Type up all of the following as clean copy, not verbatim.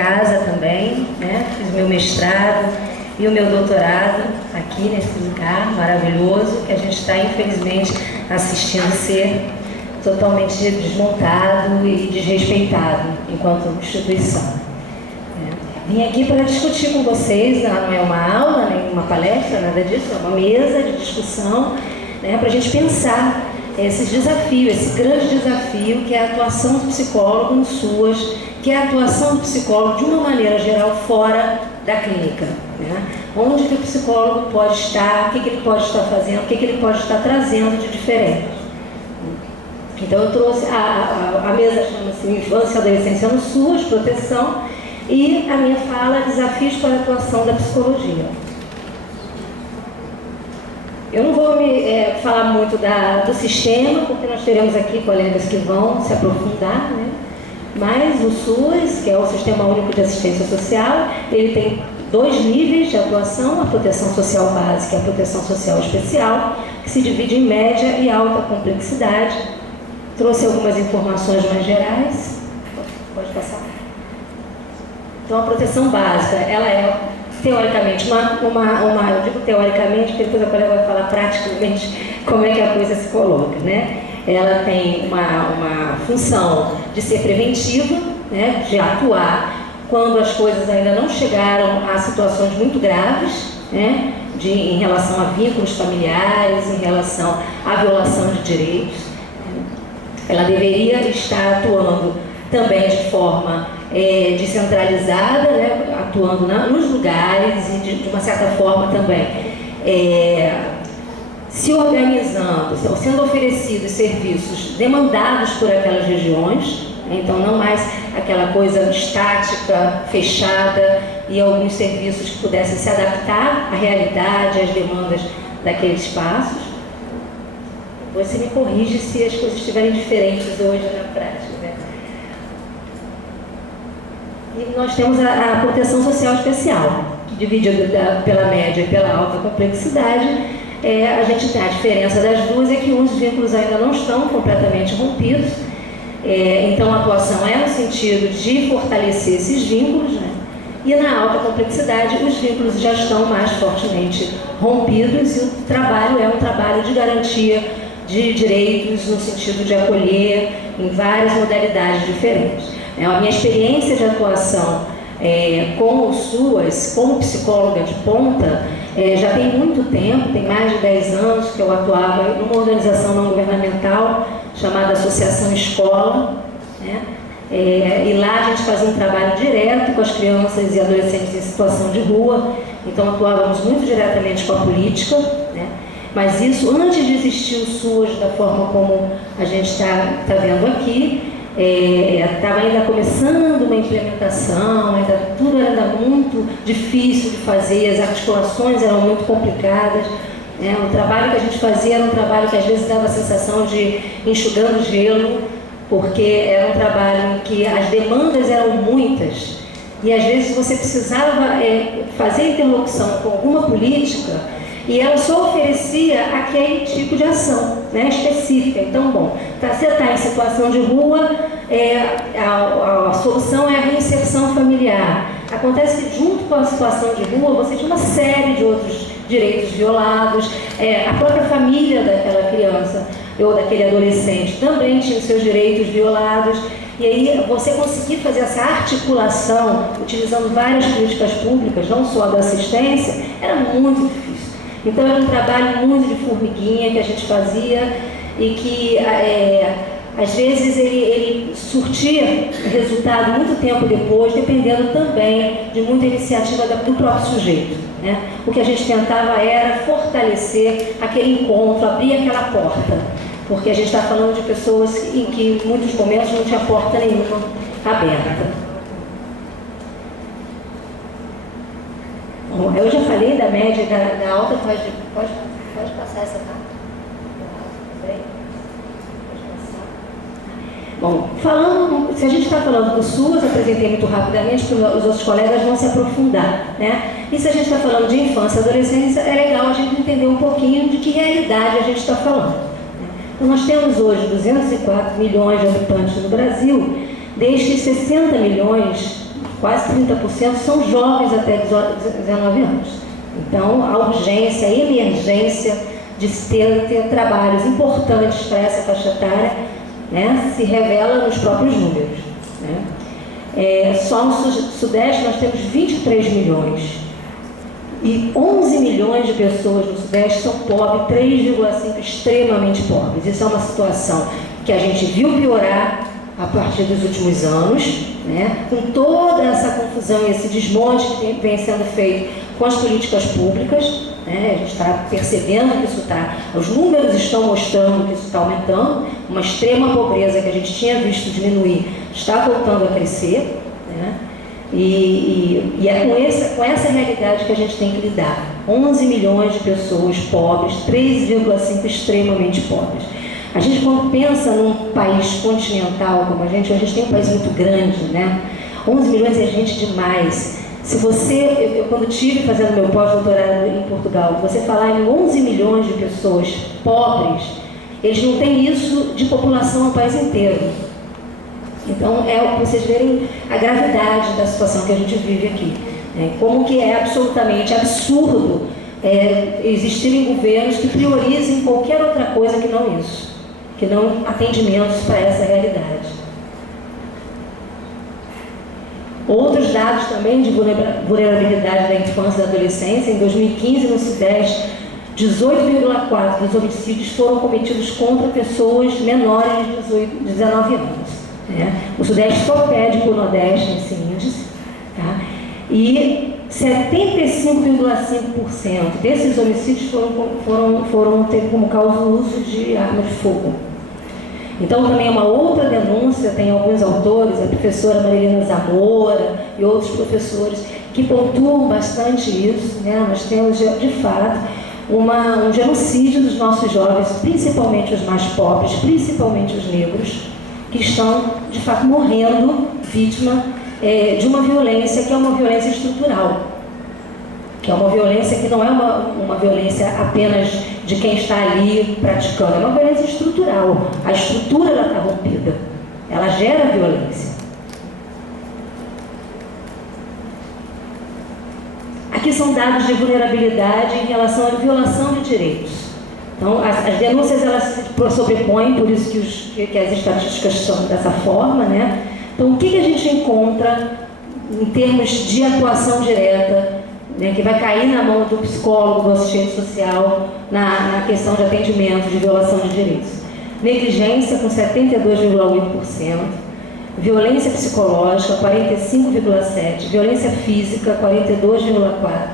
casa também, né? Fiz o meu mestrado e o meu doutorado aqui nesse lugar maravilhoso que a gente está, infelizmente, assistindo ser totalmente desmontado e desrespeitado enquanto instituição. Vim aqui para discutir com vocês, não é uma aula, nem uma palestra, nada disso, é uma mesa de discussão, né, para a gente pensar esses desafios, esse grande desafio que é a atuação do psicólogo no SUAS, que é a atuação do psicólogo de uma maneira geral fora da clínica, né? Onde que o psicólogo pode estar, o que ele pode estar fazendo, o que ele pode estar trazendo de diferente. Então eu trouxe, a mesa chama-se Infância e Adolescência no SUAS, Proteção, e a minha fala, Desafios para a Atuação da Psicologia. Eu não vou falar muito do sistema, porque nós teremos aqui colegas que vão se aprofundar, né? Mas o SUAS, que é o Sistema Único de Assistência Social, ele tem 2 níveis de atuação, a proteção social básica e a proteção social especial, que se divide em média e alta complexidade. Trouxe algumas informações mais gerais. Pode passar. Então, a proteção básica, ela é, teoricamente, eu digo teoricamente, porque depois a colega vai falar praticamente como é que a coisa se coloca, né? Ela tem uma função de ser preventiva, né? De atuar quando as coisas ainda não chegaram a situações muito graves, né? Em relação a vínculos familiares, em relação à violação de direitos. Ela deveria estar atuando também de forma descentralizada, né, atuando nos lugares e de uma certa forma também se organizando, sendo oferecidos serviços demandados por aquelas regiões, então não mais aquela coisa estática, fechada, e alguns serviços que pudessem se adaptar à realidade, às demandas daqueles espaços. Você me corrige se as coisas estiverem diferentes hoje na prática, né? E nós temos a proteção social especial, dividida pela média e pela alta complexidade. A gente tem a diferença das duas é que uns vínculos ainda não estão completamente rompidos, então a atuação é no sentido de fortalecer esses vínculos, né? E na alta complexidade os vínculos já estão mais fortemente rompidos e o trabalho é um trabalho de garantia de direitos no sentido de acolher em várias modalidades diferentes. A minha experiência de atuação com o SUAS, como psicóloga de ponta, já tem muito tempo, tem mais de 10 anos que eu atuava numa organização não governamental chamada Associação Escola, né? E lá a gente fazia um trabalho direto com as crianças e adolescentes em situação de rua, então atuávamos muito diretamente com a política, né? Mas isso, antes de existir o SUAS da forma como a gente está vendo aqui, estava ainda começando uma implementação, tudo era muito difícil de fazer, as articulações eram muito complicadas. O trabalho que a gente fazia era um trabalho que às vezes dava a sensação de enxugando gelo, porque era um trabalho em que as demandas eram muitas e às vezes você precisava fazer interlocução com alguma política e ela só oferecia aquele tipo de ação, né, específica. Então, bom, você está em situação de rua, a solução é a reinserção familiar. Acontece que junto com a situação de rua, você tinha uma série de outros direitos violados, a própria família daquela criança ou daquele adolescente também tinha os seus direitos violados. E aí você conseguir fazer essa articulação, utilizando várias políticas públicas, não só da assistência, era muito difícil. Então era um trabalho muito de formiguinha que a gente fazia e que às vezes ele surtia resultado muito tempo depois, dependendo também de muita iniciativa do próprio sujeito, né? O que a gente tentava era fortalecer aquele encontro, abrir aquela porta, porque a gente está falando de pessoas em que em muitos momentos não tinha porta nenhuma aberta. Bom, eu já falei da média e da alta, pode passar essa parte. Bom, se a gente está falando do SUAS, apresentei muito rapidamente, porque os outros colegas vão se aprofundar, né? E se a gente está falando de infância e adolescência, é legal a gente entender um pouquinho de que realidade a gente está falando, né? Então, nós temos hoje 204 milhões de habitantes no Brasil, destes 60 milhões quase 30% são jovens até 19 anos. Então, a urgência, a emergência de ter trabalhos importantes para essa faixa etária, né, se revela nos próprios números, né? Só no Sudeste nós temos 23 milhões. E 11 milhões de pessoas no Sudeste são pobres, 3,5 extremamente pobres. Isso é uma situação que a gente viu piorar a partir dos últimos anos, né? Com toda essa confusão e esse desmonte que vem sendo feito com as políticas públicas, né? A gente está percebendo que isso está, os números estão mostrando que isso está aumentando, uma extrema pobreza que a gente tinha visto diminuir está voltando a crescer, né? E é com essa realidade que a gente tem que lidar. 11 milhões de pessoas pobres, 3,5 extremamente pobres. A gente, quando pensa num país continental como a gente tem um país muito grande, né? 11 milhões é gente demais. Se você, eu quando estive fazendo meu pós-doutorado em Portugal, você falar em 11 milhões de pessoas pobres, eles não têm isso de população no país inteiro. Então, vocês verem a gravidade da situação que a gente vive aqui, né? Como que é absolutamente absurdo existirem governos que priorizem qualquer outra coisa que não isso, que não atendimentos para essa realidade. Outros dados também de vulnerabilidade da infância e da adolescência: em 2015, no Sudeste, 18,4% dos homicídios foram cometidos contra pessoas menores de 19 anos. O Sudeste só pede para o Nordeste nesse índice, tá? E 75,5% desses homicídios foram ter como causa o uso de arma de fogo. Então, também é uma outra denúncia, tem alguns autores, a professora Marilena Zamora e outros professores, que pontuam bastante isso, né? Nós temos, de fato, um genocídio dos nossos jovens, principalmente os mais pobres, principalmente os negros, que estão, de fato, morrendo vítima de uma violência que é uma violência estrutural, que é uma violência que não é uma violência apenas de quem está ali praticando, é uma violência estrutural. A estrutura está rompida, ela gera violência. Aqui são dados de vulnerabilidade em relação à violação de direitos. Então, as denúncias, elas se sobrepõem, por isso que as estatísticas são dessa forma, né? Então, o que a gente encontra em termos de atuação direta, né, que vai cair na mão do psicólogo, do assistente social, na questão de atendimento, de violação de direitos? Negligência, com 72,8%, violência psicológica, 45,7%, violência física, 42,4%,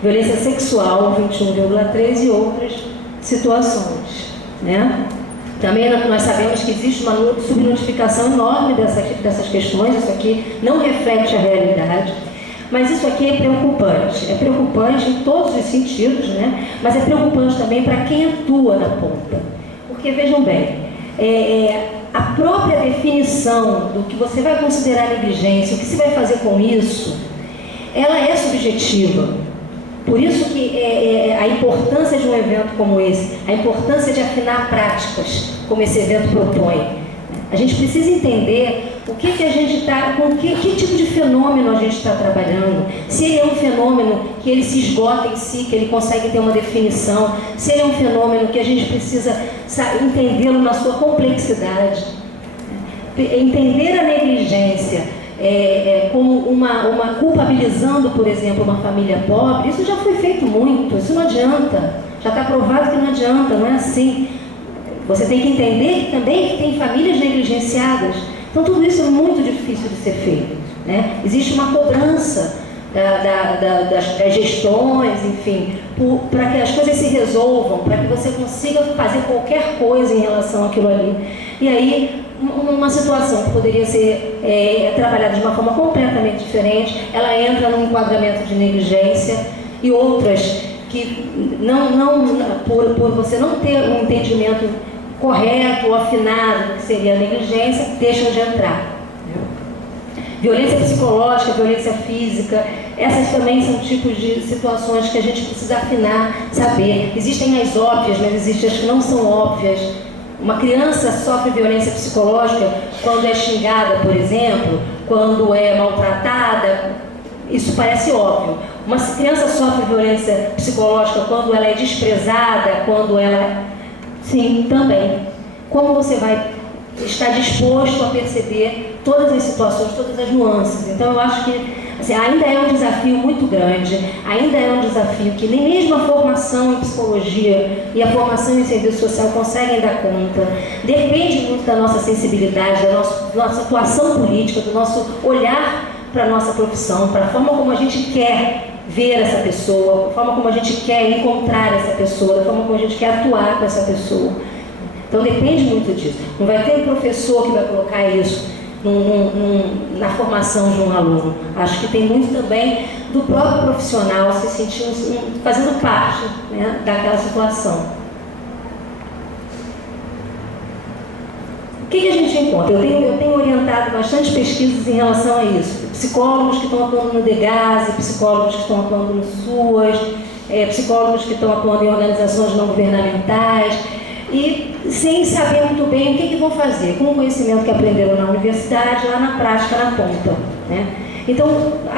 violência sexual, 21,3%, e outras situações, né? Também nós sabemos que existe uma subnotificação enorme dessas questões. Isso aqui não reflete a realidade, mas isso aqui é preocupante em todos os sentidos, né? Mas é preocupante também para quem atua na ponta, porque vejam bem, a própria definição do que você vai considerar negligência, o que você vai fazer com isso, ela é subjetiva. Por isso que a importância de um evento como esse, a importância de afinar práticas, como esse evento propõe. A gente precisa entender o que a gente está, com que tipo de fenômeno a gente está trabalhando. Se ele é um fenômeno que ele se esgota em si, que ele consegue ter uma definição, se ele é um fenômeno que a gente precisa entendê-lo na sua complexidade. Entender a negligência como uma culpabilizando, por exemplo, uma família pobre, isso já foi feito muito, isso não adianta, já está provado que não adianta, não é assim. Você tem que entender que também tem famílias negligenciadas, então tudo isso é muito difícil de ser feito, né? Existe uma cobrança das gestões, enfim, para que as coisas se resolvam, para que você consiga fazer qualquer coisa em relação àquilo ali. E aí, uma situação que poderia ser trabalhada de uma forma completamente diferente, ela entra num enquadramento de negligência, e outras que, por você não ter um entendimento correto ou afinado do que seria a negligência, deixam de entrar. Violência psicológica, violência física, essas também são tipos de situações que a gente precisa afinar, saber. Existem as óbvias, mas existem as que não são óbvias. Uma criança sofre violência psicológica quando é xingada, por exemplo, quando é maltratada, isso parece óbvio. Uma criança sofre violência psicológica quando ela é desprezada, quando ela... Sim, também. Como você vai estar disposto a perceber todas as situações, todas as nuances? Então, eu acho que assim, ainda é um desafio muito grande, ainda é um desafio que nem mesmo a formação em psicologia e a formação em serviço social conseguem dar conta. Depende muito da nossa sensibilidade, da nossa atuação política, do nosso olhar para a nossa profissão, para a forma como a gente quer ver essa pessoa, a forma como a gente quer encontrar essa pessoa, a forma como a gente quer atuar com essa pessoa. Então depende muito disso. Não vai ter um professor que vai colocar isso na formação de um aluno. Acho que tem muito também do próprio profissional se sentir fazendo parte, né, daquela situação. O que a gente encontra? Eu tenho orientado bastante pesquisas em relação a isso. Psicólogos que estão atuando no DEGASE, psicólogos que estão atuando no SUAS, psicólogos que estão atuando em organizações não governamentais, e sem saber muito bem o que vão fazer, com o conhecimento que aprenderam na universidade, lá na prática, na ponta, né? Então,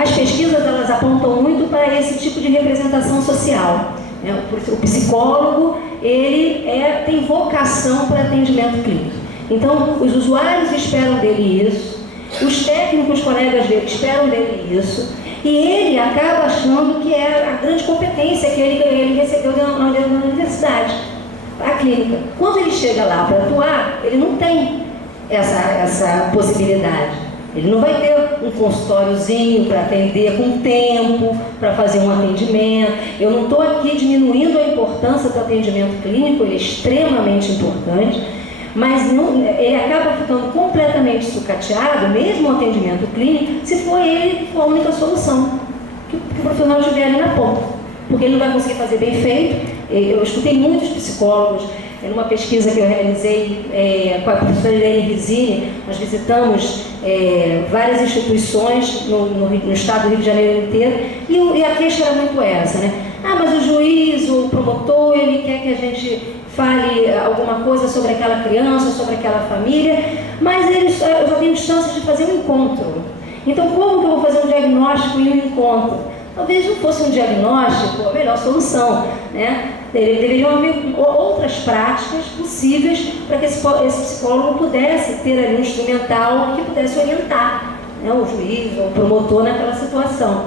as pesquisas, elas apontam muito para esse tipo de representação social, né? O psicólogo, ele tem vocação para atendimento clínico. Então, os usuários esperam dele isso, os técnicos, colegas dele, esperam dele isso, e ele acaba achando que é a grande competência que ele recebeu na universidade, a clínica. Quando ele chega lá para atuar, ele não tem essa possibilidade. Ele não vai ter um consultóriozinho para atender com tempo, para fazer um atendimento. Eu não estou aqui diminuindo a importância do atendimento clínico, ele é extremamente importante, mas ele acaba ficando completamente sucateado, mesmo o atendimento clínico, se for ele que for a única solução, que o profissional estiver ali na ponta, porque ele não vai conseguir fazer bem feito. Eu escutei muitos psicólogos, numa pesquisa que eu realizei com a professora Helene Rizzini, nós visitamos várias instituições no estado do Rio de Janeiro inteiro, e a queixa era muito essa, né? Ah, mas o juiz, o promotor, ele quer que a gente fale alguma coisa sobre aquela criança, sobre aquela família, mas eu já tenho chance de fazer um encontro. Então, como que eu vou fazer um diagnóstico e um encontro? Talvez não fosse um diagnóstico a melhor solução, né? Deveriam haver outras práticas possíveis para que esse psicólogo pudesse ter ali um instrumental que pudesse orientar, né, o juiz ou o promotor naquela situação.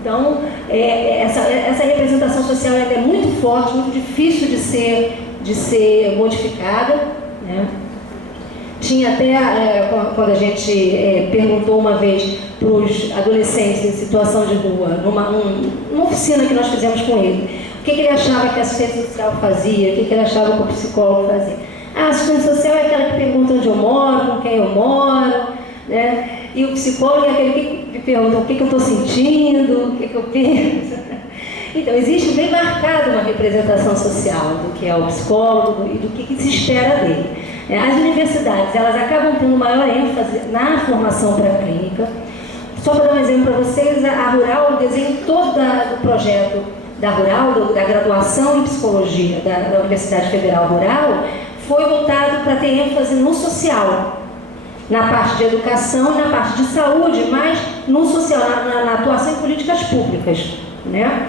Então, essa representação social é muito forte, muito difícil de ser modificada, né? Tinha até, quando a gente perguntou uma vez para os adolescentes em situação de rua, numa oficina que nós fizemos com ele, o que ele achava que a assistente social fazia, o que ele achava que o psicólogo fazia. A assistente social é aquela que pergunta onde eu moro, com quem eu moro, né? E o psicólogo é aquele que pergunta o que eu estou sentindo, o que eu penso. Então, existe bem marcada uma representação social do que é o psicólogo e do que se espera dele. As universidades, elas acabam tendo maior ênfase na formação para a clínica. Só para dar um exemplo para vocês, a Rural, o desenho todo do projeto da Rural, da graduação em psicologia da Universidade Federal Rural, foi voltado para ter ênfase no social, na parte de educação e na parte de saúde, mas no social, na atuação em políticas públicas, né?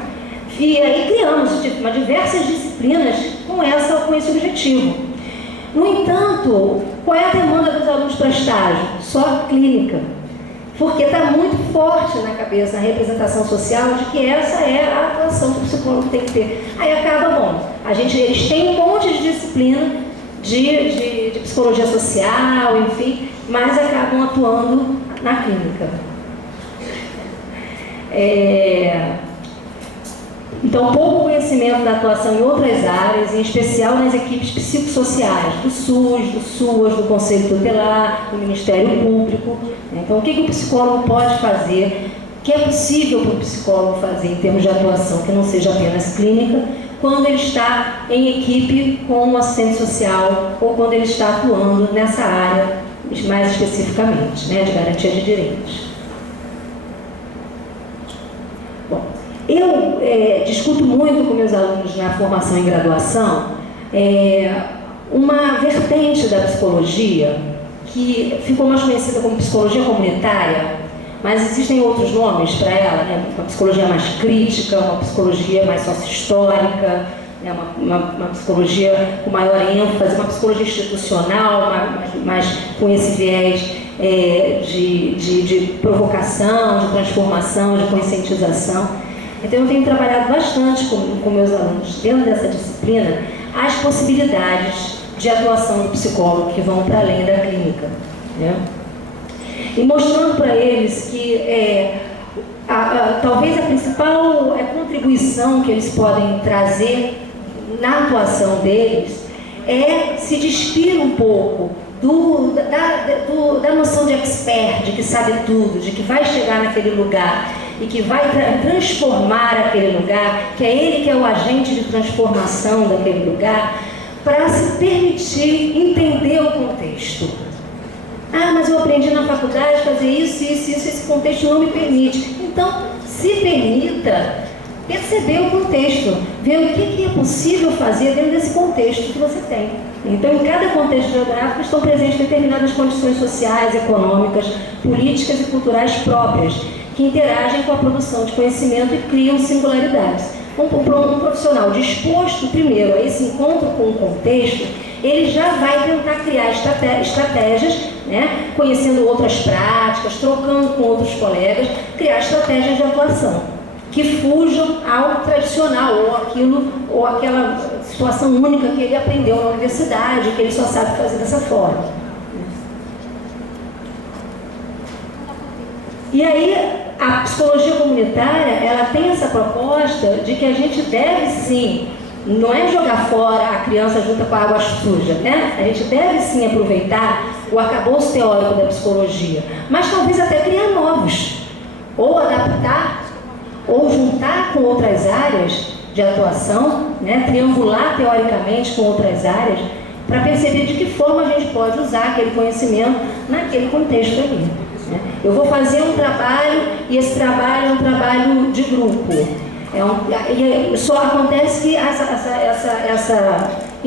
E aí criamos diversas disciplinas com esse objetivo. No entanto, qual é a demanda dos alunos para estágio? Só clínica. Porque está muito forte na cabeça a representação social de que essa é a atuação que o psicólogo tem que ter. Aí acaba, eles têm um monte de disciplina de psicologia social, enfim, mas acabam atuando na clínica. Então, pouco conhecimento da atuação em outras áreas, em especial nas equipes psicossociais, do SUS, do SUAS, do Conselho Tutelar, do Ministério Público. Então, o que o psicólogo pode fazer, o que é possível para o psicólogo fazer em termos de atuação, que não seja apenas clínica, quando ele está em equipe com um assistente social ou quando ele está atuando nessa área, mais especificamente, né, de garantia de direitos. Eu discuto muito com meus alunos na formação e graduação uma vertente da psicologia que ficou mais conhecida como psicologia comunitária, mas existem outros nomes para ela, né? Uma psicologia mais crítica, uma psicologia mais sócio-histórica, né? Uma psicologia com maior ênfase, uma psicologia institucional, mais com esse viés de provocação, de transformação, de conscientização. Então eu tenho trabalhado bastante com meus alunos, dentro dessa disciplina, as possibilidades de atuação do psicólogo que vão para além da clínica, né? E mostrando para eles que talvez a principal contribuição que eles podem trazer na atuação deles é se despir um pouco da noção de expert, de que sabe tudo, de que vai chegar naquele lugar e que vai transformar aquele lugar, que é ele que é o agente de transformação daquele lugar, para se permitir entender o contexto. Ah, mas eu aprendi na faculdade a fazer isso, esse contexto não me permite. Então, se permita perceber o contexto, ver o que é possível fazer dentro desse contexto que você tem. Então, em cada contexto geográfico estão presentes determinadas condições sociais, econômicas, políticas e culturais próprias, que interagem com a produção de conhecimento e criam singularidades. Um profissional disposto, primeiro, a esse encontro com o contexto, ele já vai tentar criar estratégias, né, conhecendo outras práticas, trocando com outros colegas, criar estratégias de atuação que fujam ao tradicional, ou aquela situação única que ele aprendeu na universidade, que ele só sabe fazer dessa forma. E aí, a psicologia comunitária, ela tem essa proposta de que a gente deve sim, não é jogar fora a criança junto com a água suja, né? A gente deve sim aproveitar o arcabouço teórico da psicologia, mas talvez até criar novos, ou adaptar, ou juntar com outras áreas de atuação, né? Triangular teoricamente com outras áreas, para perceber de que forma a gente pode usar aquele conhecimento naquele contexto ali. Eu vou fazer um trabalho e esse trabalho é um trabalho de grupo. Só acontece que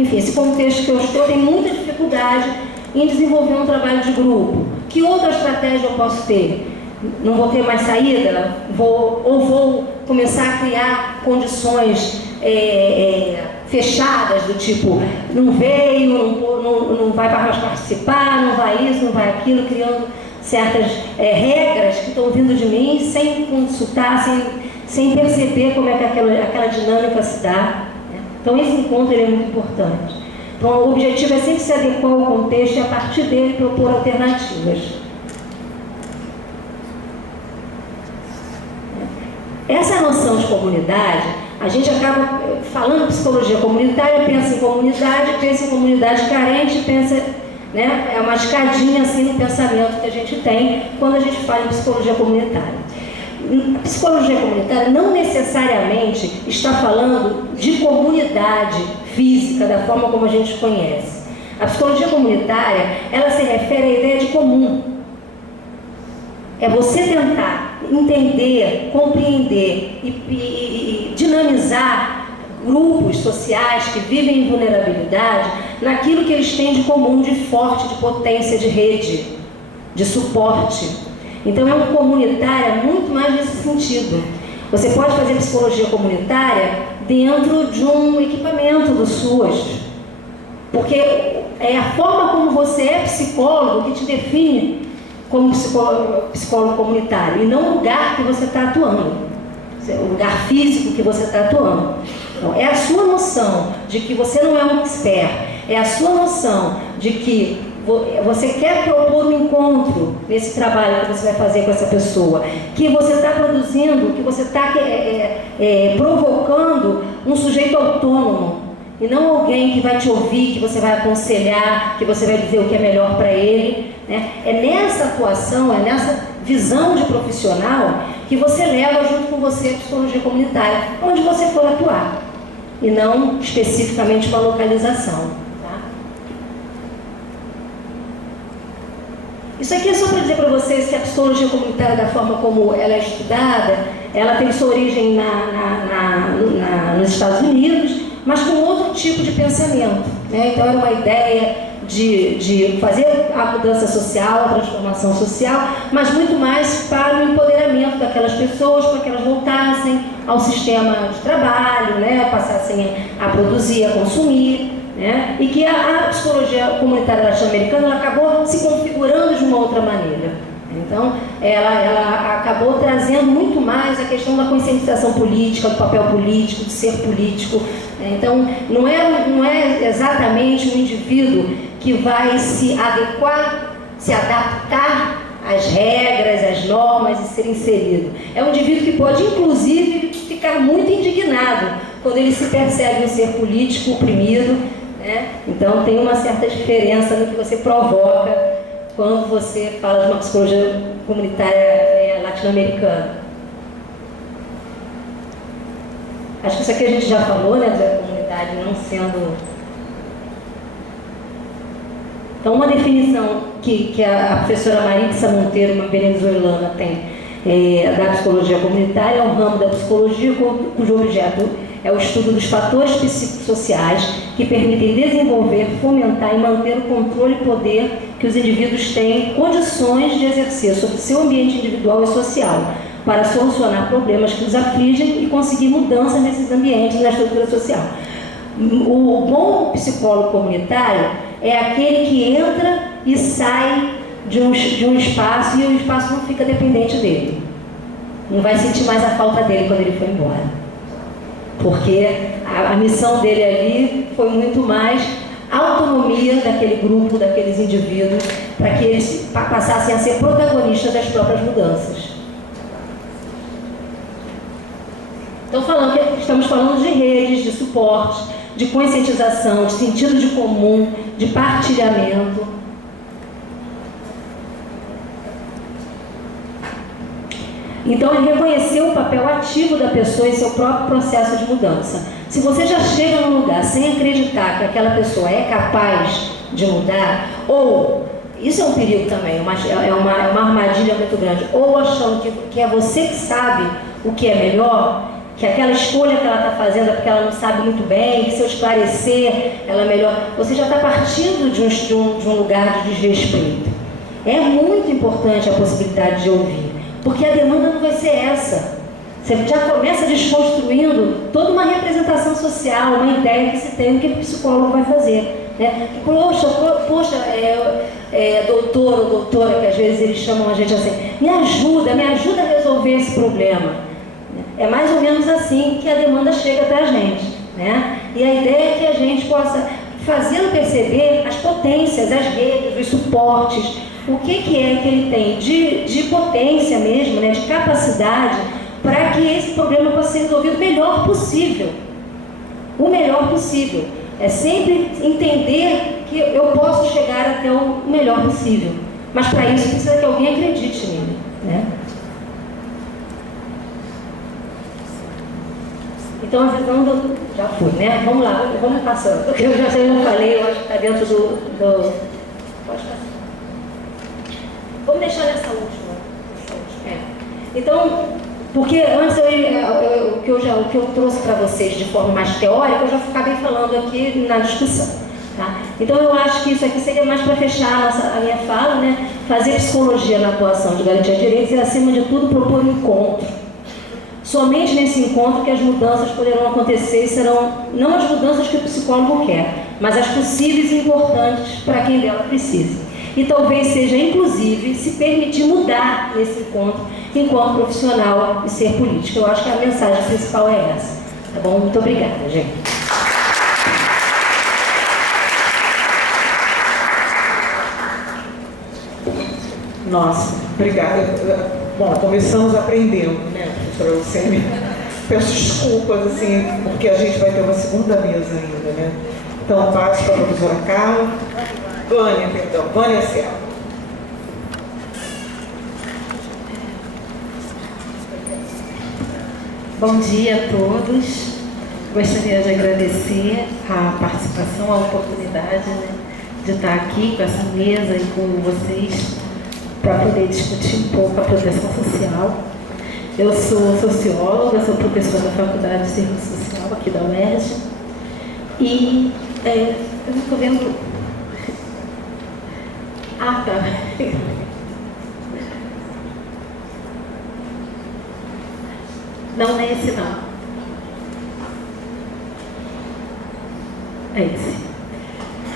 enfim, esse contexto que eu estou tem muita dificuldade em desenvolver um trabalho de grupo. Que outra estratégia eu posso ter? Não vou ter mais saída? Vou começar a criar condições fechadas, do tipo, não veio, não vai participar, não vai isso, não vai aquilo, criando certas regras que estão vindo de mim sem consultar, sem perceber como é que aquela dinâmica se dá, né? Então esse encontro é muito importante. Então o objetivo é sempre se adequar ao contexto e a partir dele propor alternativas. Essa noção de comunidade, a gente acaba falando psicologia comunitária, pensa em comunidade carente, pensa, né, é uma escadinha assim no pensamento que a gente tem quando a gente fala em psicologia comunitária. A psicologia comunitária não necessariamente está falando de comunidade física, da forma como a gente conhece. A psicologia comunitária, ela se refere à ideia de comum. É você tentar entender, compreender e dinamizar grupos sociais que vivem em vulnerabilidade naquilo que eles têm de comum, de forte, de potência, de rede, de suporte. Então é um comunitário muito mais nesse sentido. Você pode fazer psicologia comunitária dentro de um equipamento do SUAS, porque é a forma como você é psicólogo que te define como psicólogo comunitário, e não o lugar que você está atuando, o lugar físico que você está atuando. Então, é a sua noção de que você não é um expert, é a sua noção de que você quer propor um encontro nesse trabalho que você vai fazer com essa pessoa, que você está produzindo, que você está provocando um sujeito autônomo, e não alguém que vai te ouvir, que você vai aconselhar, que você vai dizer o que é melhor para ele, né? É nessa atuação, é nessa visão de profissional que você leva junto com você a psicologia comunitária, onde você for atuar, e não especificamente uma localização. Tá? Isso aqui é só para dizer para vocês que a psicologia comunitária, da forma como ela é estudada, ela tem sua origem nos Estados Unidos, mas com outro tipo de pensamento, né? Então era uma ideia de fazer a mudança social, a transformação social, mas muito mais para o empoderamento daquelas pessoas, para que elas voltassem ao sistema de trabalho, né, passassem a produzir, a consumir, né, e que a psicologia comunitária latino-americana ela acabou se configurando de uma outra maneira. Então, ela acabou trazendo muito mais a questão da conscientização política, do papel político, do ser político. Então, não é exatamente um indivíduo que vai se adequar, se adaptar às regras, às normas e ser inserido. É um indivíduo que pode, inclusive, ficar muito indignado quando ele se percebe um ser político oprimido, né? Então, tem uma certa diferença no que você provoca quando você fala de uma psicologia comunitária latino-americana. Acho que isso aqui a gente já falou, né, da comunidade não sendo... Então, uma definição que a professora Maritza Monteiro, uma venezuelana, tem da psicologia comunitária é um ramo da psicologia cujo objeto é o estudo dos fatores psicossociais que permitem desenvolver, fomentar e manter o controle e poder que os indivíduos têm condições de exercer sobre seu ambiente individual e social, para solucionar problemas que os afligem e conseguir mudanças nesses ambientes e na estrutura social. O bom psicólogo comunitário é aquele que entra e sai de um espaço e o espaço não fica dependente dele. Não vai sentir mais a falta dele quando ele for embora. Porque a missão dele ali foi muito mais autonomia daquele grupo, daqueles indivíduos, para que eles passassem a ser protagonistas das próprias mudanças. Então, estamos falando de redes, de suporte, de conscientização, de sentido de comum, de partilhamento. Então, é reconhecer o papel ativo da pessoa em seu próprio processo de mudança. Se você já chega num lugar sem acreditar que aquela pessoa é capaz de mudar, ou, isso é um perigo também, é uma armadilha muito grande, ou achando que é você que sabe o que é melhor, que aquela escolha que ela está fazendo é porque ela não sabe muito bem, que se eu esclarecer, ela é melhor. Você já está partindo de um lugar de desrespeito. É muito importante a possibilidade de ouvir. Porque a demanda não vai ser essa. Você já começa desconstruindo toda uma representação social, uma ideia que se tem do que o psicólogo vai fazer. Né? Poxa, doutor ou doutora, que às vezes eles chamam a gente assim, me ajuda a resolver esse problema. É mais ou menos assim que a demanda chega para a gente. Né? E a ideia é que a gente possa fazê-lo perceber as potências, as redes, os suportes, o que é que ele tem de potência mesmo, né, de capacidade, para que esse problema possa ser resolvido o melhor possível. O melhor possível. É sempre entender que eu posso chegar até o melhor possível. Mas para isso precisa que alguém acredite nele. Né? Então a visão já fui, né? Vamos lá, vamos passando. Eu já sei, eu falei, eu acho que está dentro do... Pode passar. Vamos deixar nessa última. Então, porque antes o que eu trouxe para vocês de forma mais teórica, eu já acabei falando aqui na discussão. Tá? Então, eu acho que isso aqui seria mais para fechar a minha fala, né? Fazer psicologia na atuação de garantia de direitos e, acima de tudo, propor um encontro. Somente nesse encontro que as mudanças poderão acontecer e serão não as mudanças que o psicólogo quer, mas as possíveis e importantes para quem dela precise. E talvez seja, inclusive, se permitir mudar nesse encontro enquanto profissional e ser político. Eu acho que a mensagem principal é essa. Tá bom? Muito obrigada, gente. Nossa, obrigada. Bom, começamos aprendendo, né, professora Lucene? Peço desculpas, assim, porque a gente vai ter uma segunda mesa ainda, né? Então, passo para a professora Carla. Vânia Serra. Bom dia a todos. Gostaria de agradecer a participação, a oportunidade, né, de estar aqui com essa mesa e com vocês para poder discutir um pouco a proteção social. Eu sou socióloga, sou professora da Faculdade de Serviço Social aqui da UERJ e eu estou vendo... Ah, tá. Não é esse, não. É esse.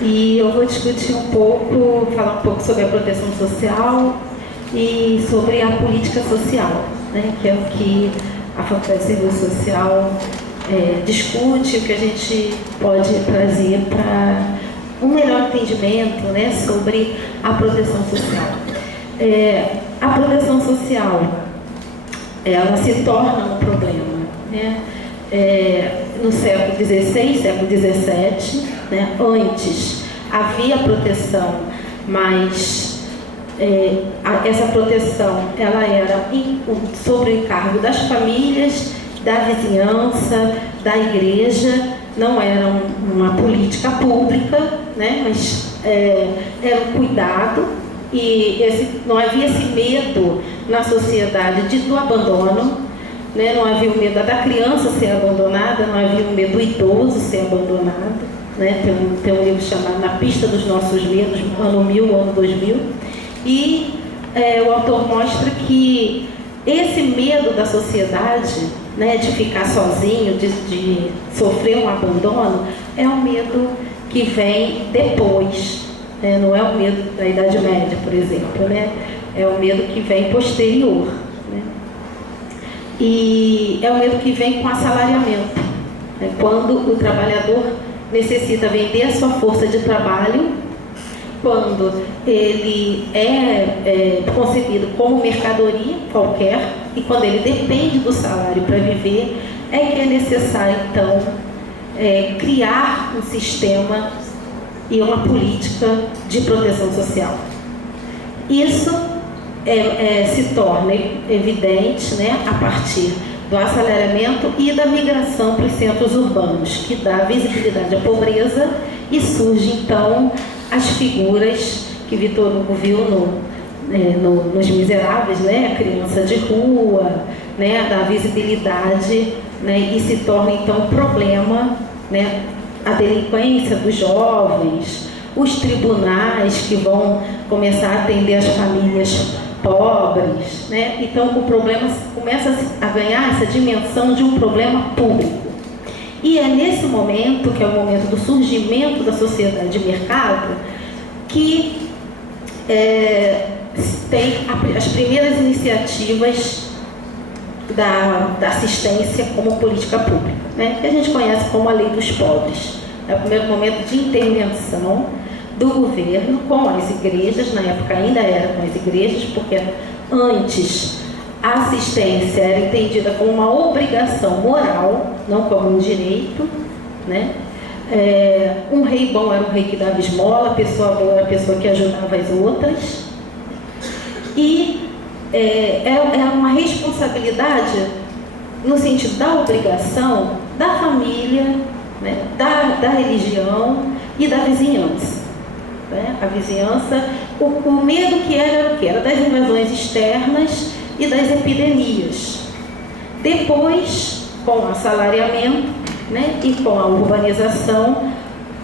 E eu vou discutir um pouco, falar um pouco sobre a proteção social e sobre a política social, né, que é o que a Faculdade de Serviço Social discute, o que a gente pode trazer para um melhor entendimento, né, sobre a proteção social. A proteção social, ela se torna um problema, né? No século XVI, século XVII, né? Antes havia proteção, mas essa proteção ela era sobre o encargo das famílias, da vizinhança, da igreja, não era uma política pública, né? Mas era um cuidado, e não havia esse medo na sociedade do abandono, né? Não havia o medo da criança ser abandonada, não havia o medo do idoso ser abandonado, né? Tem um livro chamado Na Pista dos Nossos Medos, ano 1000, ano 2000, e o autor mostra que esse medo da sociedade, né, de ficar sozinho, de sofrer um abandono, é um medo que vem depois, né? Não é o medo da Idade Média, por exemplo, né? É o medo que vem posterior, né? E é o medo que vem com assalariamento, né? Quando o trabalhador necessita vender a sua força de trabalho, quando ele é concebido como mercadoria qualquer, e quando ele depende do salário para viver, é que é necessário, então, criar um sistema e uma política de proteção social. Isso se torna evidente, né, a partir do assalariamento e da migração para os centros urbanos, que dá visibilidade à pobreza, e surge, então, as figuras que Vitor Hugo viu nos Miseráveis, né? A criança de rua, né? Da visibilidade, né? E se torna então um problema, né? A delinquência dos jovens, os tribunais que vão começar a atender as famílias pobres, né? Então o problema começa a ganhar essa dimensão de um problema público. E é nesse momento, que é o momento do surgimento da sociedade de mercado, que tem as primeiras iniciativas da assistência como política pública, né? Que a gente conhece como a Lei dos Pobres. É o primeiro momento de intervenção do governo com as igrejas, na época ainda era com as igrejas, porque antes a assistência era entendida como uma obrigação moral, não como um direito, né? Um rei bom era um rei que dava esmola, a pessoa boa era a pessoa que ajudava as outras. E é uma responsabilidade no sentido da obrigação da família, né? da religião e da vizinhança. Né? A vizinhança, o medo que era o que? Era das invasões externas e das epidemias. Depois, com o assalariamento, né, e com a urbanização,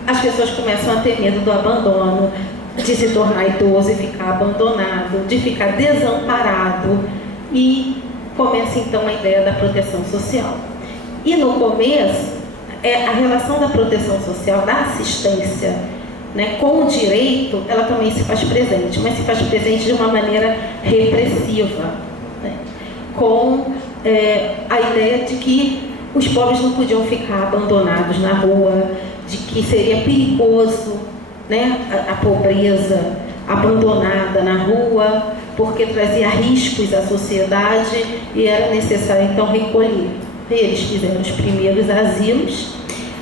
as pessoas começam a ter medo do abandono, de se tornar idoso e ficar abandonado, de ficar desamparado, e começa então a ideia da proteção social. E no começo, a relação da proteção social, da assistência, né, com o direito, ela também se faz presente, mas se faz presente de uma maneira repressiva, né, com a ideia de que os pobres não podiam ficar abandonados na rua, de que seria perigoso, né, a pobreza abandonada na rua, porque trazia riscos à sociedade e era necessário então recolher. Eles fizeram os primeiros asilos,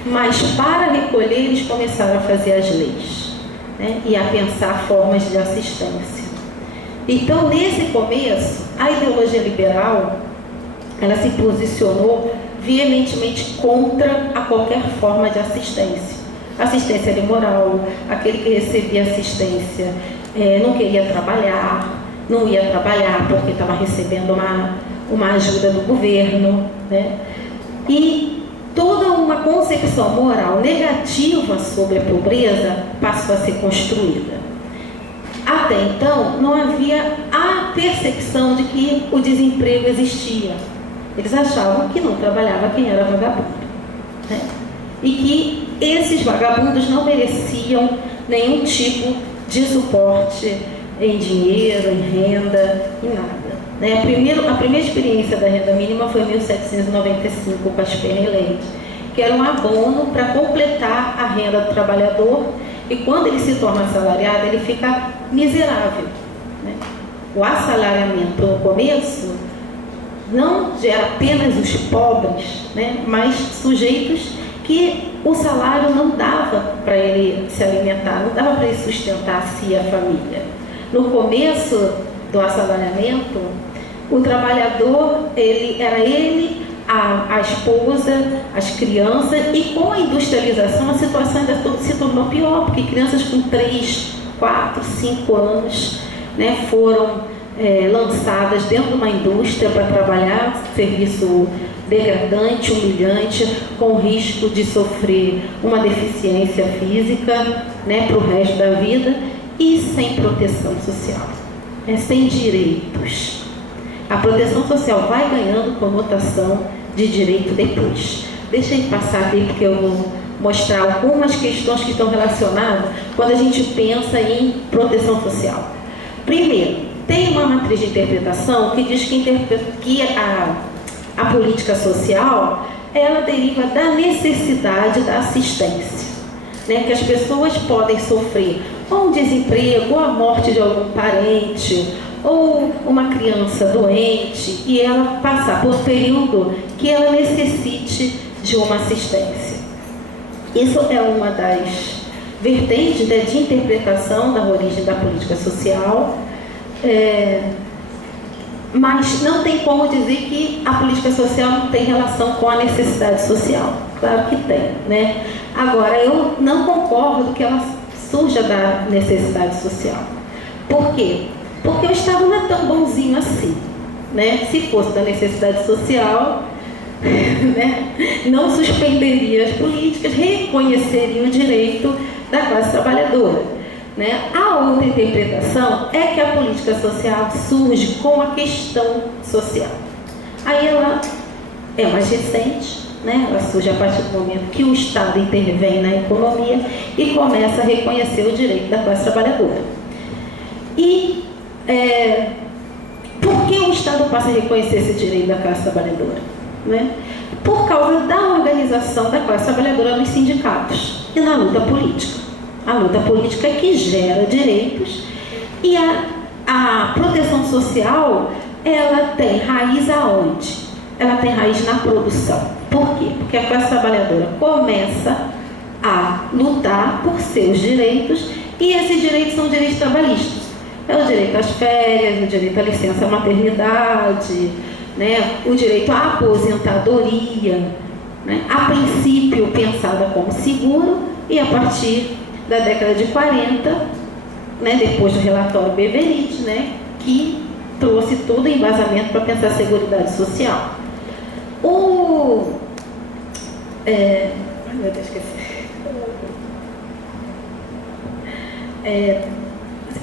mas para recolher eles começaram a fazer as leis, né, e a pensar formas de assistência. Então, nesse começo, a ideologia liberal, ela se posicionou veementemente contra a qualquer forma de assistência. Assistência era imoral, aquele que recebia assistência não queria trabalhar, não ia trabalhar porque estava recebendo uma ajuda do governo, né? E toda uma concepção moral negativa sobre a pobreza passou a ser construída. A Até então, não havia a percepção de que o desemprego existia. Eles achavam que não trabalhava quem era vagabundo, né? E que esses vagabundos não mereciam nenhum tipo de suporte em dinheiro, em renda, em nada, né? A primeira experiência da renda mínima foi em 1795 com a Sperry Leite, que era um abono para completar a renda do trabalhador, e quando ele se torna assalariado, ele fica miserável, né? O assalariamento no começo não gera apenas os pobres, né? Mas sujeitos que o salário não dava para ele se alimentar, não dava para ele sustentar a si e a família. No começo do assalariamento, o trabalhador, a esposa, as crianças, e com a industrialização a situação ainda se tornou pior, porque crianças com 3, 4, 5 anos, né, foram lançadas dentro de uma indústria para trabalhar, serviço degradante, humilhante, com risco de sofrer uma deficiência física, né, para o resto da vida, e sem proteção social, sem direitos. A proteção social vai ganhando conotação de direito depois. Deixa eu passar aqui, porque eu vou mostrar algumas questões que estão relacionadas quando a gente pensa em proteção social. Primeiro, tem uma matriz de interpretação que diz que a política social, ela deriva da necessidade da assistência, né? Que as pessoas podem sofrer ou um desemprego, ou a morte de algum parente, ou uma criança doente, e ela passar por um período que ela necessite de uma assistência. Isso é uma das vertentes, né, de interpretação da origem da política social, mas não tem como dizer que a política social não tem relação com a necessidade social. Claro que tem, né? Agora, eu não concordo que ela surja da necessidade social. Por quê? Porque o Estado não é tão bonzinho assim, né? Se fosse da necessidade social, né, não suspenderia as políticas, reconheceria o direito da classe trabalhadora, né? A outra interpretação é que a política social surge com a questão social. Aí ela é mais recente, né? Ela surge a partir do momento que o Estado intervém na economia e começa a reconhecer o direito da classe trabalhadora. E por que o Estado passa a reconhecer esse direito da classe trabalhadora? Né? Por causa da organização da classe trabalhadora nos sindicatos e na luta política. A luta política é que gera direitos, e a proteção social, ela tem raiz aonde? Ela tem raiz na produção. Por quê? Porque a classe trabalhadora começa a lutar por seus direitos, e esses direitos são direitos trabalhistas. É o direito às férias, o direito à licença maternidade, né, o direito à aposentadoria, né, a princípio pensada como seguro, e a partir da década de 40, né, depois do relatório Beveridge, né, que trouxe todo o embasamento para pensar a Seguridade Social. Meu Deus, esqueci.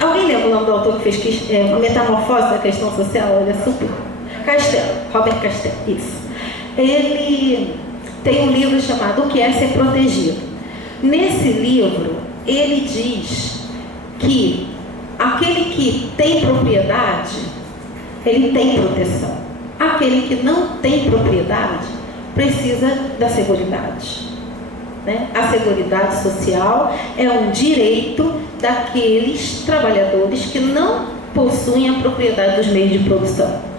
Alguém lembra o nome do autor que fez uma metamorfose da questão social? Ele é super... Castelo, Robert Castelo, isso. Ele tem um livro chamado O que é Ser Protegido. Nesse livro, ele diz que aquele que tem propriedade, ele tem proteção. Aquele que não tem propriedade, precisa da seguridade. Né? A seguridade social é um direito daqueles trabalhadores que não possuem a propriedade dos meios de produção.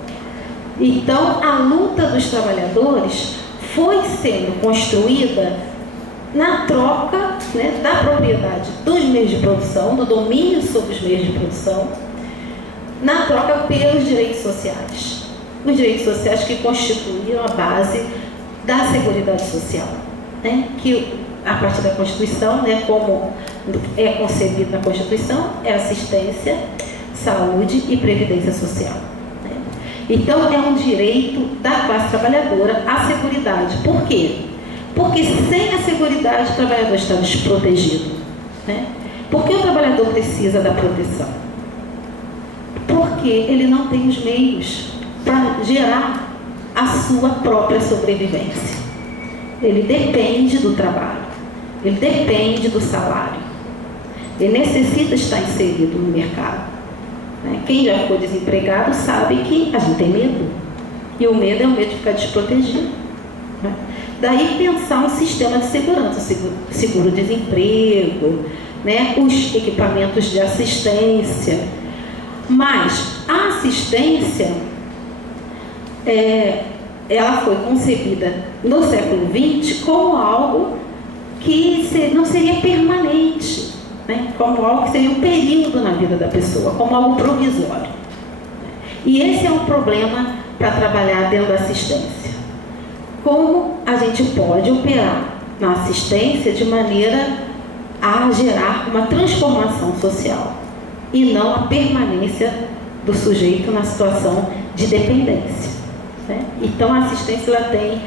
Então, a luta dos trabalhadores foi sendo construída na troca, né, da propriedade dos meios de produção, do domínio sobre os meios de produção, na troca pelos direitos sociais. Os direitos sociais que constituíram a base da Seguridade Social, né, que a partir da Constituição, né, como é concebido na Constituição, é assistência, saúde e previdência social. Né? Então, é um direito da classe trabalhadora a seguridade. Por quê? Porque sem a seguridade o trabalhador está desprotegido. Né? Porque o trabalhador precisa da proteção. porque ele não tem os meios para gerar a sua própria sobrevivência. Ele depende do trabalho, ele depende do salário, ele necessita estar inserido no mercado. Quem já ficou desempregado sabe que a gente tem medo, e o medo é o medo de ficar desprotegido. Daí pensar um sistema de segurança, seguro-desemprego, os equipamentos de assistência. Mas a assistência, ela foi concebida no século XX como algo que não seria permanente, como algo que seria um período na vida da pessoa, como algo provisório. E esse é um problema para trabalhar dentro da assistência. Como a gente pode operar na assistência de maneira a gerar uma transformação social e não a permanência do sujeito na situação de dependência. Então a assistência ela tem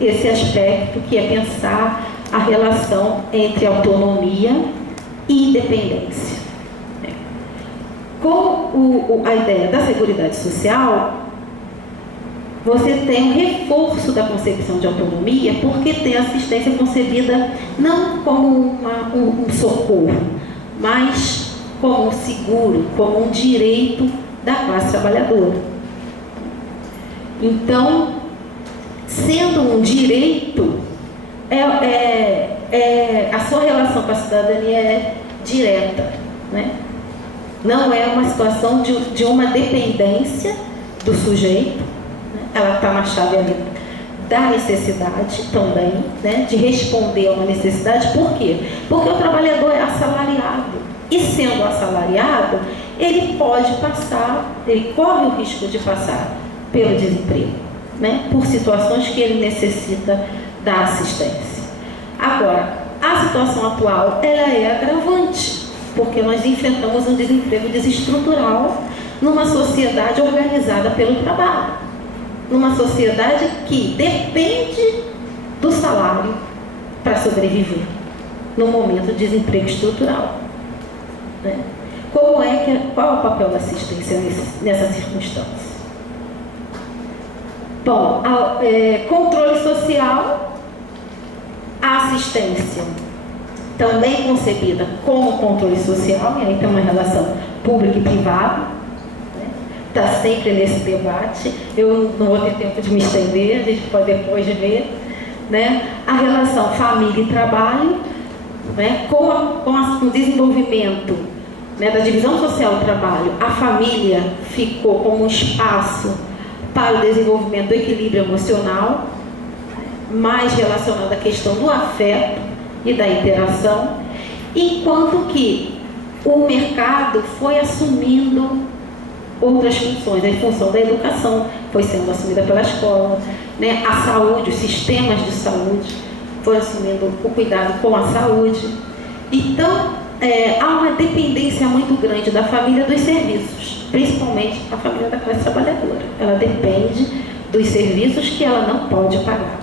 esse aspecto que é pensar a relação entre autonomia e independência. Com a ideia da Seguridade Social, você tem um reforço da concepção de autonomia, porque tem a assistência concebida não como um socorro, mas como um seguro, como um direito da classe trabalhadora. Então, sendo um direito, a sua relação com a cidadania é direta, Não é uma situação de uma dependência do sujeito. Ela está na chave ali da necessidade também, de responder a uma necessidade. Por quê? Porque o trabalhador é assalariado. E sendo assalariado, ele corre o risco de passar pelo desemprego, por situações que ele necessita da assistência. Agora, a situação atual, ela é agravante, porque nós enfrentamos um desemprego desestrutural numa sociedade organizada pelo trabalho. Numa sociedade que depende do salário para sobreviver, no momento de desemprego estrutural. Qual é o papel da assistência nessa circunstância? Bom, controle social, a assistência também concebida como controle social, e aí tem uma relação público e privado. Está sempre nesse debate. Eu não vou ter tempo de me estender, a gente pode depois ver, a relação família e trabalho, com o desenvolvimento da divisão social do trabalho. A família ficou como um espaço para o desenvolvimento do equilíbrio emocional, mais relacionado à questão do afeto e da interação, enquanto que o mercado foi assumindo outras funções. A função da educação foi sendo assumida pela escola, a saúde, os sistemas de saúde foram assumindo o cuidado com a saúde. Então, há uma dependência muito grande da família dos serviços, principalmente a família da classe trabalhadora. Ela depende dos serviços que ela não pode pagar.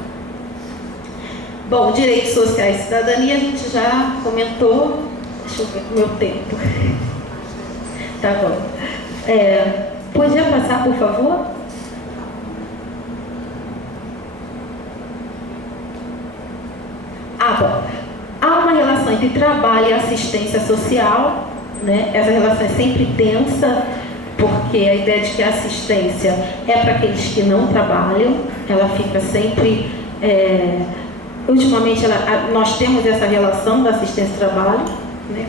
Bom, direitos sociais e cidadania a gente já comentou. Deixa eu ver o meu tempo. Tá bom. Podia passar, por favor? Bom. Há uma relação entre trabalho e assistência social, Essa relação é sempre tensa, porque a ideia de que a assistência é para aqueles que não trabalham, ela fica sempre... ultimamente, nós temos essa relação da assistência e trabalho,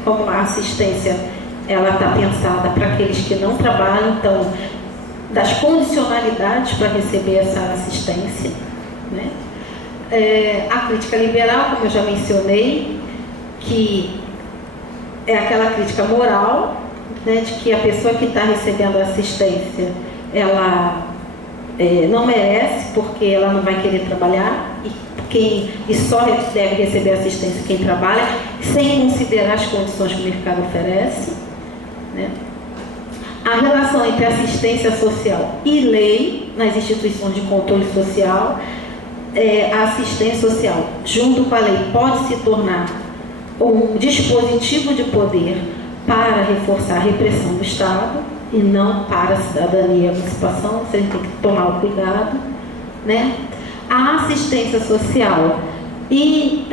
como a assistência ela está pensada para aqueles que não trabalham, então, das condicionalidades para receber essa assistência. A crítica liberal, como eu já mencionei, que é aquela crítica moral, de que a pessoa que está recebendo a assistência, ela não merece, porque ela não vai querer trabalhar, e só deve receber assistência quem trabalha, sem considerar as condições que o mercado oferece. A relação entre assistência social e lei nas instituições de controle social, a assistência social, junto com a lei, pode se tornar um dispositivo de poder para reforçar a repressão do Estado, e não para a cidadania e a emancipação, você tem que tomar o cuidado, né? A assistência social e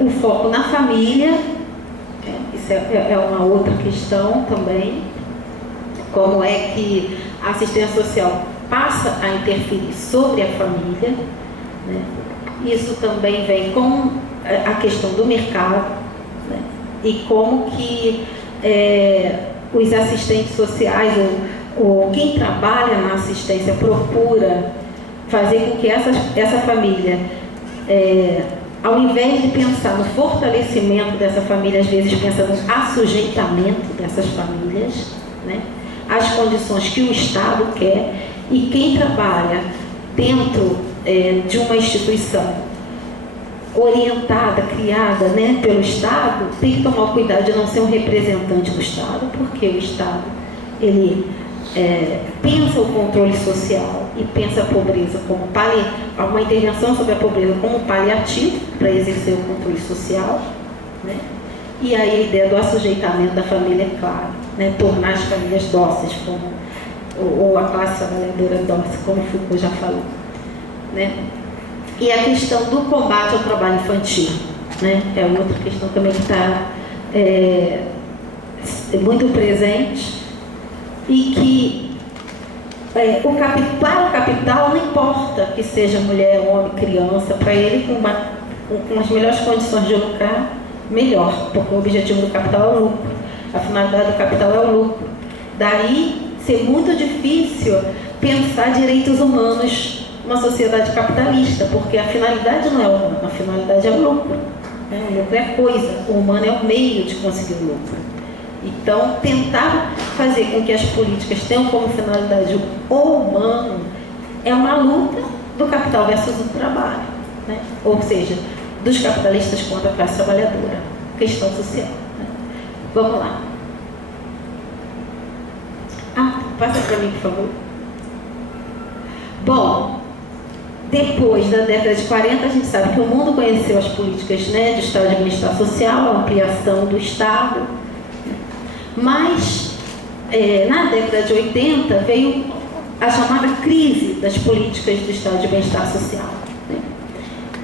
o foco na família, isso é uma outra questão também, como é que a assistência social passa a interferir sobre a família, né? Isso também vem com a questão do mercado, né? E como que os assistentes sociais ou quem trabalha na assistência procura fazer com que essa família, ao invés de pensar no fortalecimento dessa família, às vezes pensa no assujeitamento dessas famílias, né? As condições que o Estado quer, e quem trabalha dentro de uma instituição orientada, criada, né, pelo Estado, tem que tomar o cuidado de não ser um representante do Estado, porque o Estado, ele pensa o controle social e pensa a pobreza como uma intervenção sobre a pobreza como paliativo para exercer o controle social, né? E aí a ideia do assujeitamento da família é clara, né? Tornar as famílias dóceis, ou a classe trabalhadora dócil, como o Foucault já falou, né? E a questão do combate ao trabalho infantil, né? É outra questão também que está muito presente, e que para o capital não importa que seja mulher, homem, criança, para ele com as melhores condições de lucrar, melhor, porque o objetivo do capital é o lucro, a finalidade do capital é o lucro. Daí ser muito difícil pensar direitos humanos numa sociedade capitalista, porque a finalidade não é humana, a finalidade é o lucro, né? O lucro é coisa, o humano é o meio de conseguir o lucro. Então, tentar fazer com que as políticas tenham como finalidade o humano é uma luta do capital versus o trabalho, né? Ou seja, dos capitalistas contra a classe trabalhadora, questão social, né? Vamos lá. Passa para mim, por favor. Bom, depois da década de 40, a gente sabe que o mundo conheceu as políticas, né, de Estado de bem-estar social, a ampliação do Estado, mas na década de 80 veio a chamada crise das políticas do Estado de bem-estar social, né?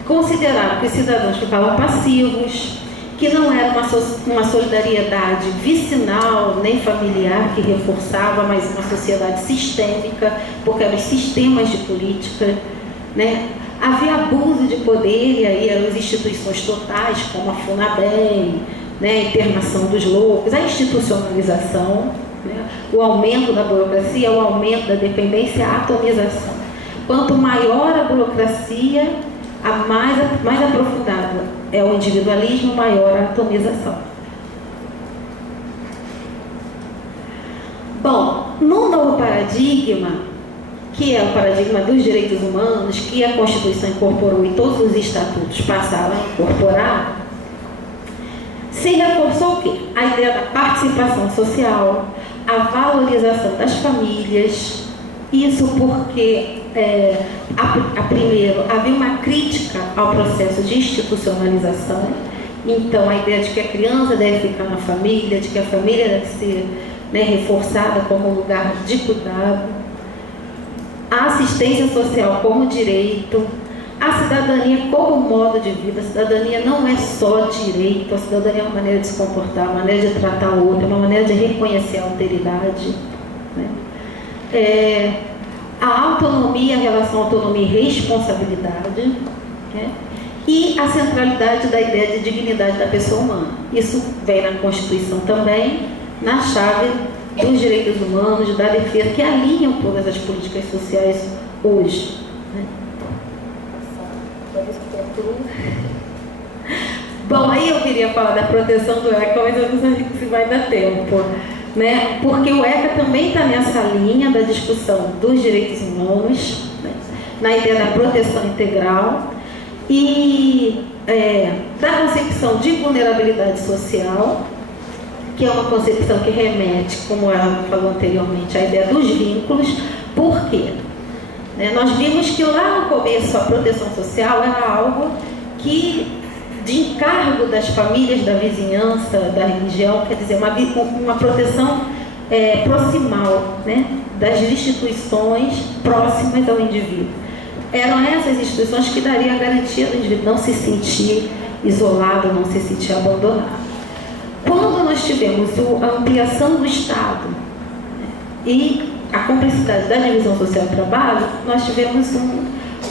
Consideraram que os cidadãos ficavam passivos, que não era uma solidariedade vicinal nem familiar que reforçava, mas uma sociedade sistêmica, porque eram os sistemas de política, né? Havia abuso de poder, e aí eram as instituições totais, como a FUNABEM, né? A internação dos loucos, a institucionalização, né? O aumento da burocracia, o aumento da dependência, a atomização. Quanto maior a burocracia, mais aprofundado é o individualismo, maior a atomização. Bom, no novo paradigma, que é o paradigma dos direitos humanos, que a Constituição incorporou e todos os estatutos passaram a incorporar, se reforçou o quê? A ideia da participação social, a valorização das famílias. Isso porque, primeiro, havia uma crítica ao processo de institucionalização. Então, a ideia de que a criança deve ficar na família, de que a família deve ser, né, reforçada como um lugar de cuidado. A assistência social como direito. A cidadania como modo de vida. A cidadania não é só direito, a cidadania é uma maneira de se comportar, uma maneira de tratar o outro, uma maneira de reconhecer a alteridade, né? A autonomia, a relação autonomia e responsabilidade, né? E a centralidade da ideia de dignidade da pessoa humana. Isso vem na Constituição também, na chave dos direitos humanos, da defesa, que alinham todas as políticas sociais hoje, né? Bom, aí eu queria falar da proteção do ECA, mas eu não sei se vai dar tempo, né? Porque o ECA também está nessa linha da discussão dos direitos humanos, né? Na ideia da proteção integral e da concepção de vulnerabilidade social, que é uma concepção que remete, como ela falou anteriormente, à ideia dos vínculos. Por quê? Nós vimos que lá no começo a proteção social era algo que, de encargo das famílias, da vizinhança, da religião, quer dizer, uma proteção proximal, né, das instituições próximas ao indivíduo. Eram essas instituições que dariam a garantia do indivíduo não se sentir isolado, não se sentir abandonado. Quando nós tivemos a ampliação do Estado, né, e a complexidade da divisão social do trabalho, nós tivemos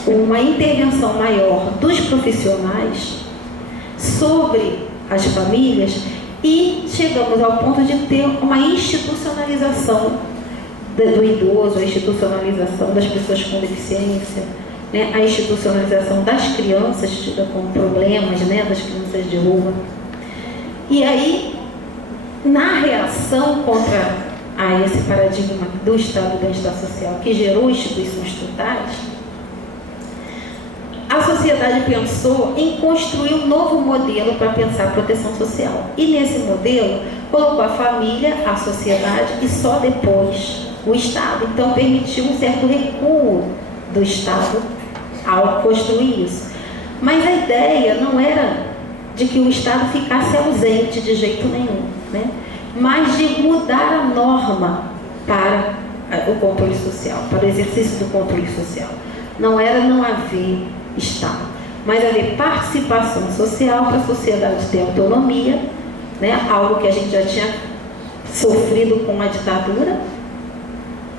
uma intervenção maior dos profissionais sobre as famílias e chegamos ao ponto de ter uma institucionalização do idoso, a institucionalização das pessoas com deficiência, né, a institucionalização das crianças tidas com problemas, né, das crianças de rua. E aí, na reação contra esse paradigma do Estado do bem-estar social que gerou instituições totais, a sociedade pensou em construir um novo modelo para pensar a proteção social. E nesse modelo, colocou a família, a sociedade e só depois o Estado. Então, permitiu um certo recuo do Estado ao construir isso. Mas a ideia não era de que o Estado ficasse ausente de jeito nenhum, né? Mas de mudar a norma para o controle social, para o exercício do controle social. Não era não haver Estado, mas haver participação social para a sociedade ter autonomia, né? Algo que a gente já tinha sofrido com a ditadura.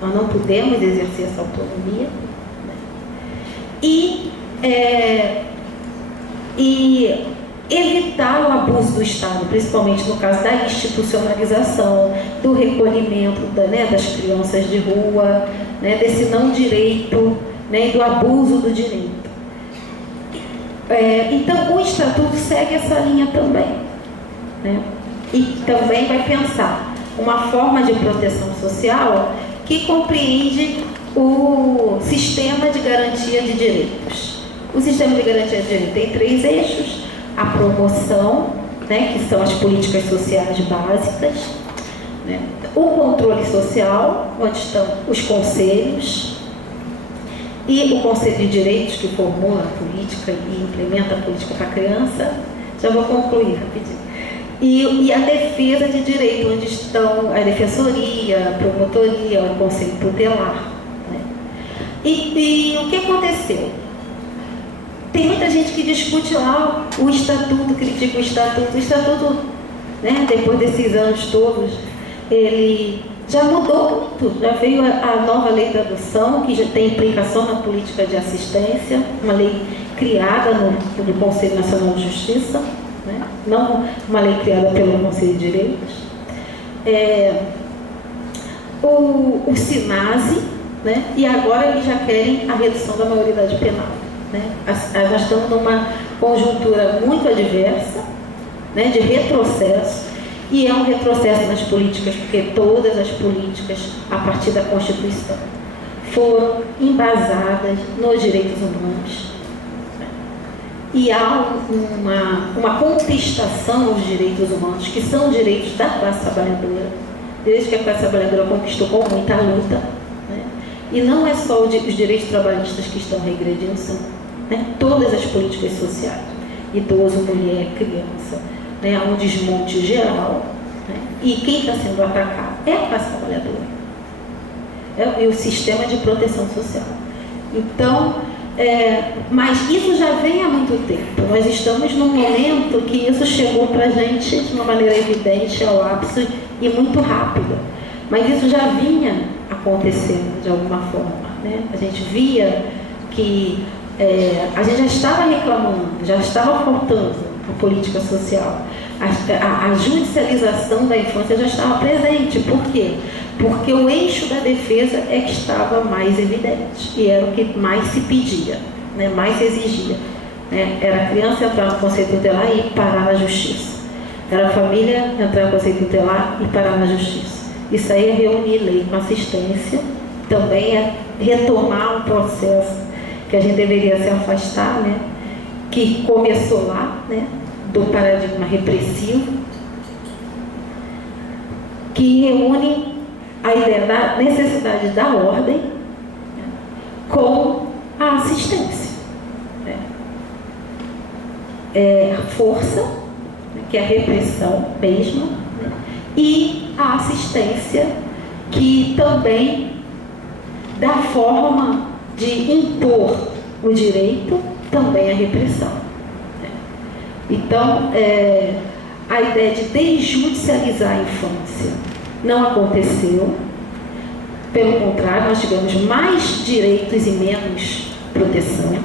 Nós não pudemos exercer essa autonomia, né? E evitar o abuso do Estado, principalmente no caso da institucionalização, do recolhimento das crianças de rua, né, desse não direito, né, e do abuso do direito. Então, o Estatuto segue essa linha também, né, e também vai pensar uma forma de proteção social que compreende o sistema de garantia de direitos. O sistema de garantia de direitos tem 3 eixos: a promoção, né, que são as políticas sociais básicas, né, o controle social, onde estão os conselhos, e o Conselho de Direitos, que formula a política e implementa a política para a criança. Já vou concluir rapidinho. E a defesa de direito, onde estão a defensoria, a promotoria, o Conselho Tutelar, né. E o que aconteceu? Tem muita gente que discute lá o Estatuto, critica o Estatuto. O Estatuto, né, depois desses anos todos, ele já mudou muito. Já veio a nova lei da adoção, que já tem implicação na política de assistência, uma lei criada no Conselho Nacional de Justiça, né, não uma lei criada pelo Conselho de Direitos. O SINASE, né, e agora eles já querem a redução da maioridade penal. Né? Nós estamos numa conjuntura muito adversa, né, de retrocesso, e é um retrocesso nas políticas, porque todas as políticas, a partir da Constituição, foram embasadas nos direitos humanos, né? E há uma contestação aos direitos humanos, que são direitos da classe trabalhadora, direitos que a classe trabalhadora conquistou com muita luta, né? E não é só os direitos trabalhistas que estão regredindo, são, né, todas as políticas sociais, idoso, mulher, criança, né, há um desmonte geral, né, e quem está sendo atacado é a classe trabalhadora, é o sistema de proteção social. Então, mas isso já vem há muito tempo. Nós estamos num momento que isso chegou para a gente de uma maneira evidente, ao ápice e muito rápida, mas isso já vinha acontecendo de alguma forma, né? A gente via que a gente já estava reclamando, já estava faltando a política social. A judicialização da infância já estava presente. Por quê? Porque o eixo da defesa é que estava mais evidente e era o que mais se pedia, né, mais se exigia, né? Era a criança entrar no Conselho Tutelar e parar na justiça. Era a família entrar no Conselho Tutelar e parar na justiça. Isso aí é reunir lei com assistência, também é retomar um processo que a gente deveria se afastar, né, que começou lá, né, do paradigma repressivo, que reúne a ideia da necessidade da ordem, né, com a assistência, né. A força, né, que é a repressão mesmo, né, e a assistência que também dá forma de impor o direito, também a repressão. Então, a ideia de desjudicializar a infância não aconteceu. Pelo contrário, nós tivemos mais direitos e menos proteção.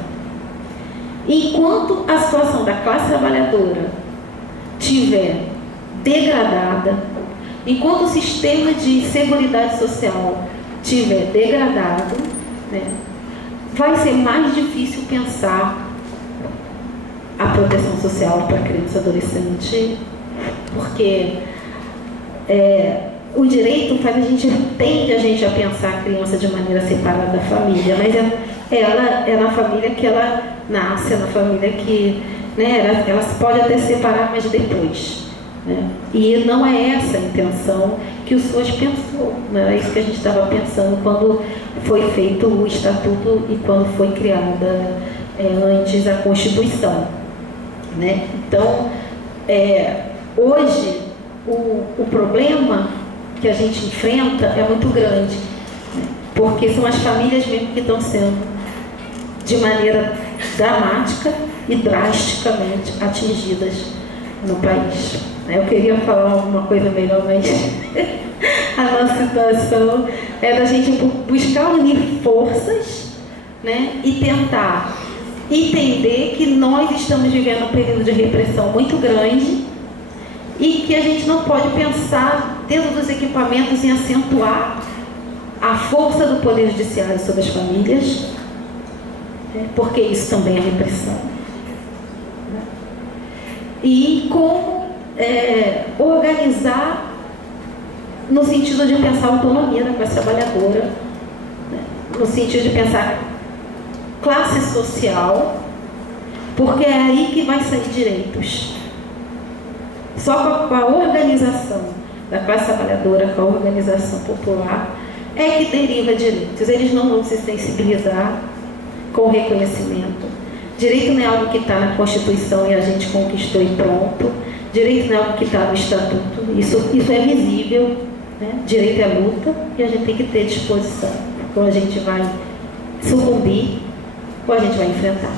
Enquanto a situação da classe trabalhadora estiver degradada, enquanto o sistema de seguridade social estiver degradado, né, vai ser mais difícil pensar a proteção social para criança e adolescente, porque o direito faz tende a gente a pensar a criança de maneira separada da família, mas ela é na família que ela nasce, é na família que, né, ela se pode até separar, mas depois, né? E não é essa a intenção que o SUAS pensou, não é isso que a gente estava pensando quando foi feito o Estatuto e quando foi criada antes a Constituição, né? Então, hoje, o problema que a gente enfrenta é muito grande, né? Porque são as famílias mesmo que estão sendo, de maneira dramática e drasticamente atingidas no país. Eu queria falar alguma coisa melhor, mas a nossa situação é da gente buscar unir forças, né, e tentar entender que nós estamos vivendo um período de repressão muito grande e que a gente não pode pensar dentro dos equipamentos em acentuar a força do Poder Judiciário sobre as famílias, né, porque isso também é repressão. Né? E como organizar no sentido de pensar a autonomia da classe trabalhadora, né, no sentido de pensar classe social, porque é aí que vai sair direitos. Só com a organização da classe trabalhadora, com a organização popular, é que deriva direitos. Eles não vão se sensibilizar com o reconhecimento. Direito não é algo que está na Constituição e a gente conquistou e pronto. Direito não é algo que está no Estatuto. Isso é visível, né? Direito é luta e a gente tem que ter disposição. Ou a gente vai sucumbir ou a gente vai enfrentar.